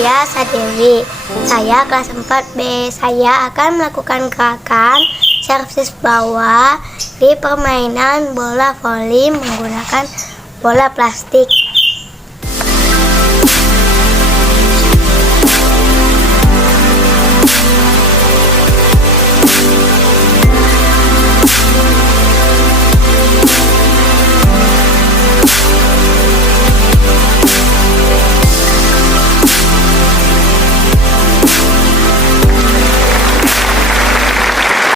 saya Sadewi. Saya kelas 4B. Saya akan melakukan gerakan servis bawah di permainan bola voli menggunakan bola plastik.